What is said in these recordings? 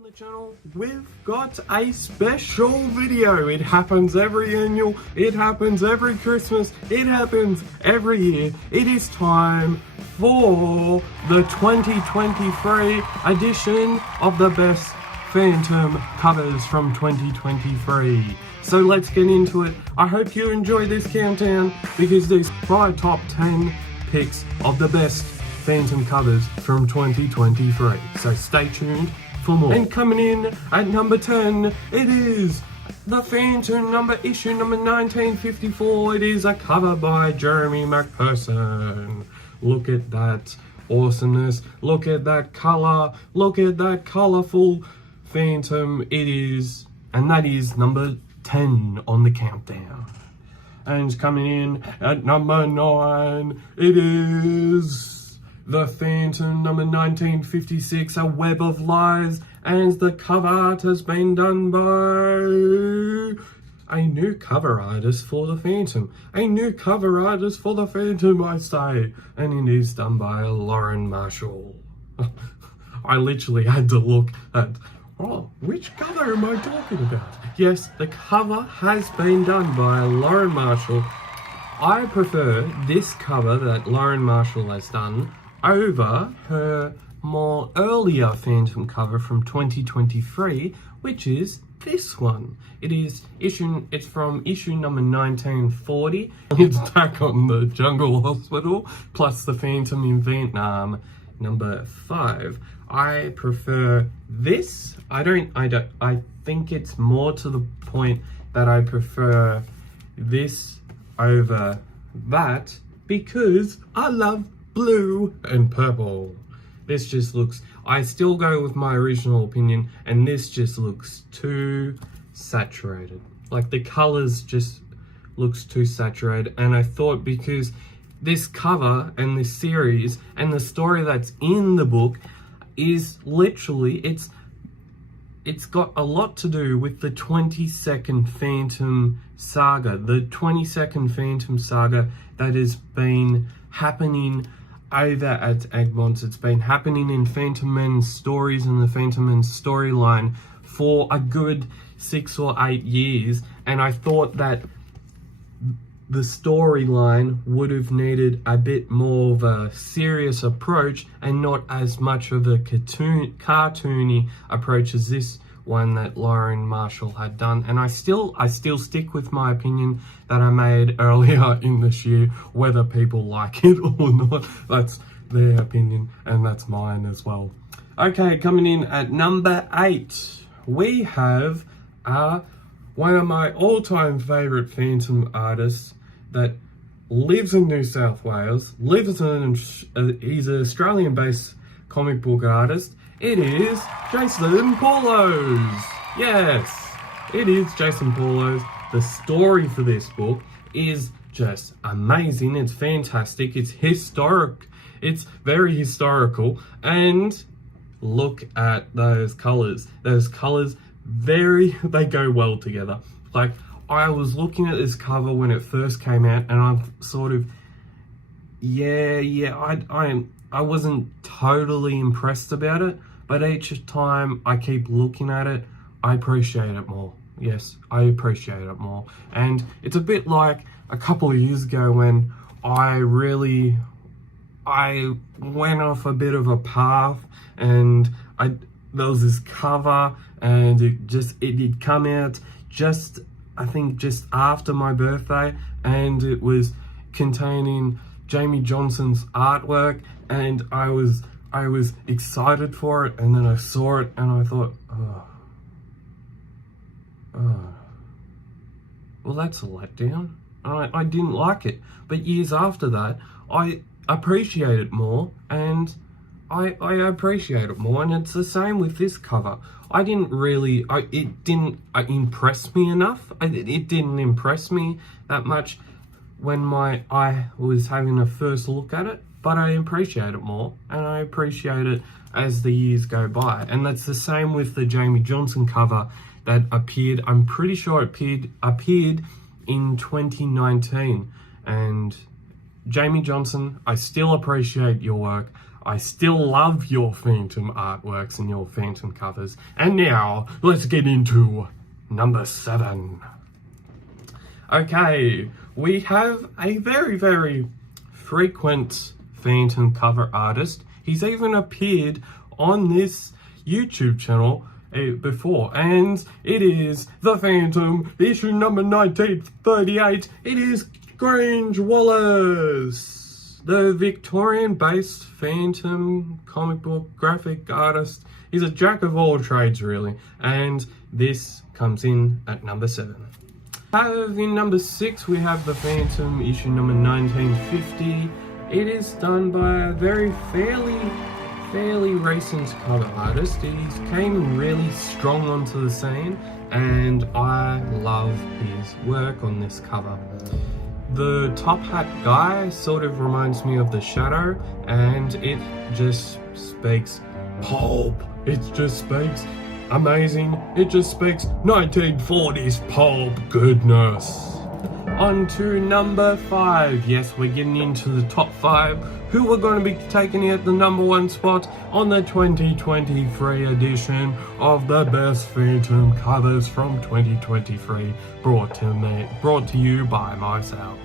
On the channel, we've got a special video. It happens every annual, it happens every Christmas, it happens every year. It is time for the 2023 edition of the best Phantom covers from 2023. So let's get into it. I hope you enjoy this countdown because there's my top 10 picks of the best Phantom covers from 2023. So stay tuned for more. And coming in at number 10, it is the Phantom issue number 1954. It is a cover by Jeremy McPherson. Look at that awesomeness. Look at that color. Look at that colorful Phantom. It is, and that is number 10 on the countdown. And coming in at number 9, it is the Phantom number 1956, A Web of Lies, and the cover art has been done by a new cover artist for the Phantom. A new cover artist for the Phantom, I say. And it is done by Lauren Marshall. I literally had to look at, which cover am I talking about? Yes, the cover has been done by Lauren Marshall. I prefer this cover that Lauren Marshall has done over her more earlier Phantom cover from 2023, which is this one. It's from issue number 1940. It's back on the Jungle Hospital, plus the Phantom in Vietnam, number 5. I prefer this. I think it's more to the point that I prefer this over that because I love blue and purple. This just looks, I still go with my original opinion, and this just looks too saturated. Like the colors just looks too saturated, and I thought because this cover and this series and the story that's in the book is literally, it's got a lot to do with the 22nd Phantom saga, the 22nd Phantom saga that has been happening over at Egmont. It's been happening in Phantom Men's stories and the Phantom Men's storyline for a good 6 or 8 years, and I thought that the storyline would have needed a bit more of a serious approach and not as much of a cartoony approach as this one that Lauren Marshall had done. And I still stick with my opinion that I made earlier in this year. Whether people like it or not, that's their opinion and that's mine as well. Okay, coming in at number 8, we have one of my all-time favorite Phantom artists that lives in New South Wales, he's an Australian-based comic book artist. It is Jason Paulos. Yes, it is Jason Paulos. The story for this book is just amazing. It's fantastic. It's historic. It's very historical. And look at those colors. Those colors, they go well together. Like, I was looking at this cover when it first came out, and I'm sort of, I wasn't totally impressed about it, but each time I keep looking at it, I appreciate it more. Yes, I appreciate it more. And it's a bit like a couple of years ago when I went off a bit of a path, and there was this cover, and it did come out I think just after my birthday, and it was containing Jamie Johnson's artwork, and I was excited for it, and then I saw it and I thought, well, that's a letdown. I didn't like it. But years after that, I appreciate it more, and I appreciate it more, and it's the same with this cover. It didn't impress me enough. It didn't impress me that much when I was having a first look at it, but I appreciate it more, and I appreciate it as the years go by. And that's the same with the Jamie Johnson cover that appeared, I'm pretty sure it appeared in 2019. And Jamie Johnson, I still appreciate your work. I still love your Phantom artworks and your Phantom covers. And now, let's get into number 7. Okay, we have a very, very frequent Phantom cover artist. He's even appeared on this YouTube channel before, and it is the Phantom, issue number 1938. It is Grange Wallace, the Victorian-based Phantom comic book graphic artist. He's a jack of all trades, really, and this comes in at number 7. In number 6, we have the Phantom, issue number 1950. It is done by a very fairly recent cover artist. He came really strong onto the scene, and I love his work on this cover. The top hat guy sort of reminds me of the Shadow, and it just speaks pulp. It just speaks amazing. It just speaks 1940s pulp goodness. On to number 5. Yes, we're getting into the top 5. Who are going to be taking it the number 1 spot on the 2023 edition of the best Phantom covers from 2023, brought to you by myself.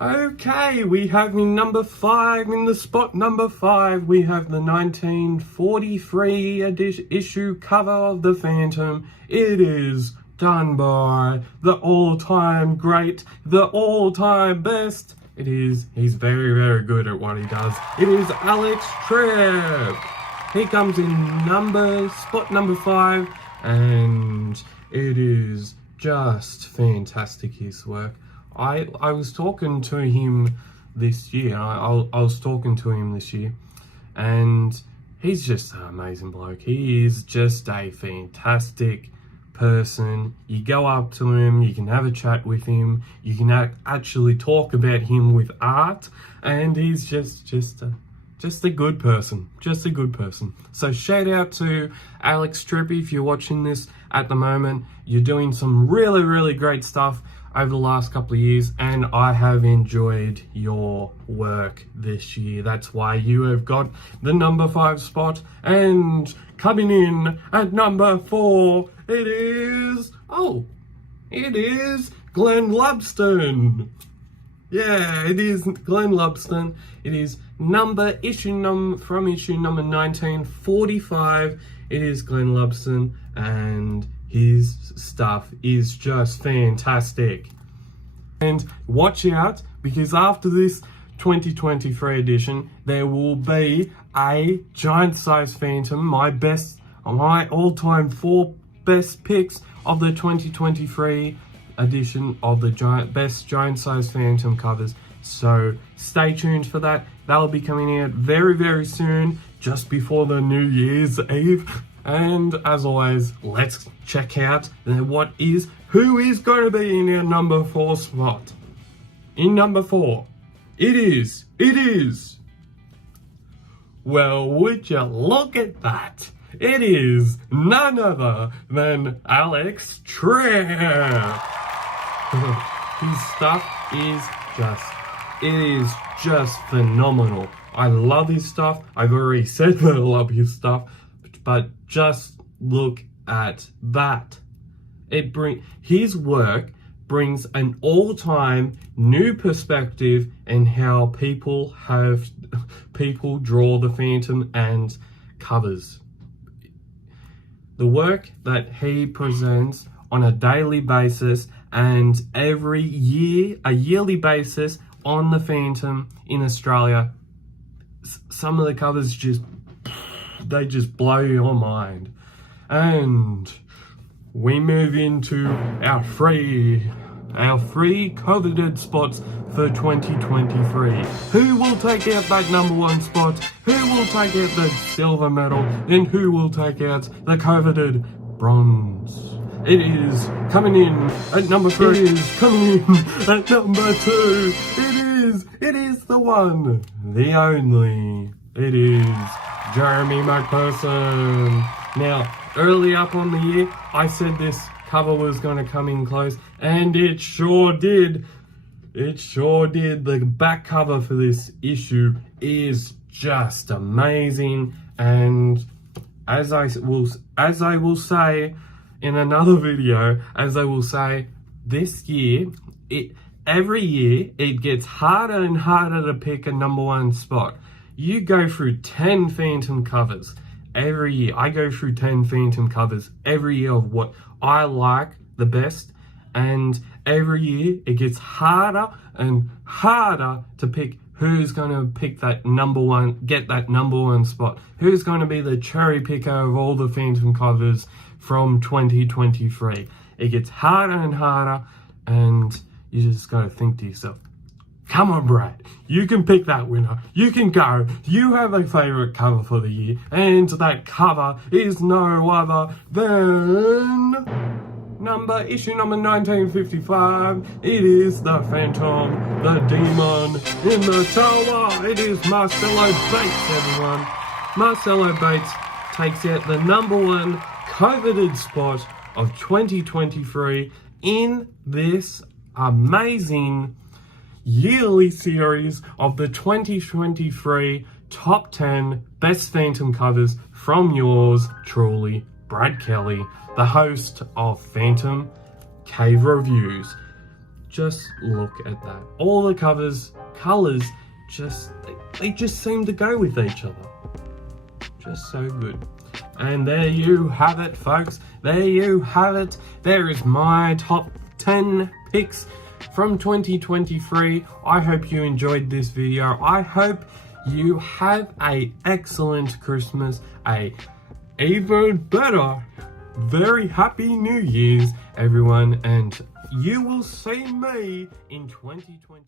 Okay, we have in number 5, in the spot number 5, we have the 1943 issue cover of the Phantom. It is done by the all-time great, the all-time best. He's very, very good at what he does. It is Alex Tripp. He comes in spot number 5, and it is just fantastic, his work. I was talking to him this year. I was talking to him this year, and he's just an amazing bloke. He is just a fantastic person. You go up to him, you can have a chat with him, you can actually talk about him with art, and he's just a good person. Just a good person. So shout out to Alex Tripp if you're watching this at the moment. You're doing some really, really great stuff over the last couple of years, and I have enjoyed your work this year. That's why you have got the number 5 spot. And coming in at number 4, it is Glenn Lubston. Yeah, it is Glenn Lubston. It is issue number 1945. It is Glenn Lubston, and his stuff is just fantastic. And watch out, because after this 2023 edition, there will be a giant size Phantom, my all-time 4 best picks of the 2023 edition of the best giant size Phantom covers. So stay tuned for that. That'll be coming out very, very soon, just before the New Year's Eve. And as always, let's check out who is going to be in our number 4 spot. In number 4, it is, well, would you look at that? It is none other than Alex Tripp. His stuff is just phenomenal. I love his stuff. I've already said that I love his stuff, but just look at that. His work brings an all-time new perspective in how people draw the Phantom and covers. The work that he presents on a daily basis and a yearly basis on the Phantom in Australia, some of the covers they just blow your mind. And we move into our free coveted spots for 2023. Who will take out that number 1 spot? Who will take out the silver medal? And who will take out the coveted bronze? It is coming in at number 3. It is coming in at number 2. It is the one, the only. It is Jeremy McPherson. Now, early up on the year, I said this cover was going to come in close, and it sure did. It sure did. The back cover for this issue is just amazing, and as I will say in another video, this year, every year it gets harder and harder to pick a number one spot. You go through 10 Phantom covers every year. I go through 10 Phantom covers every year of what I like the best, and every year it gets harder and harder to pick who's going to pick that number one, get that number one spot. Who's going to be the cherry picker of all the Phantom covers from 2023. It gets harder and harder, and you just got to think to yourself, come on, Brad, you can pick that winner. You can go. You have a favourite cover for the year, and that cover is no other than issue number 1955. It is the Phantom, the Demon in the Tower. It is Marcelo Bates, everyone. Marcelo Bates takes out the number one coveted spot of 2023 in this amazing yearly series of the 2023 top 10 best Phantom covers from yours truly, Brad Kelly, the host of Phantom Cave Reviews. Just look at that. All the colours they just seem to go with each other. Just so good. And there you have it, folks. There you have it. There is my top 10 picks from 2023. I hope you enjoyed this video. I hope you have an excellent Christmas, a even better, very happy New Year's, everyone, and you will see me in 2020.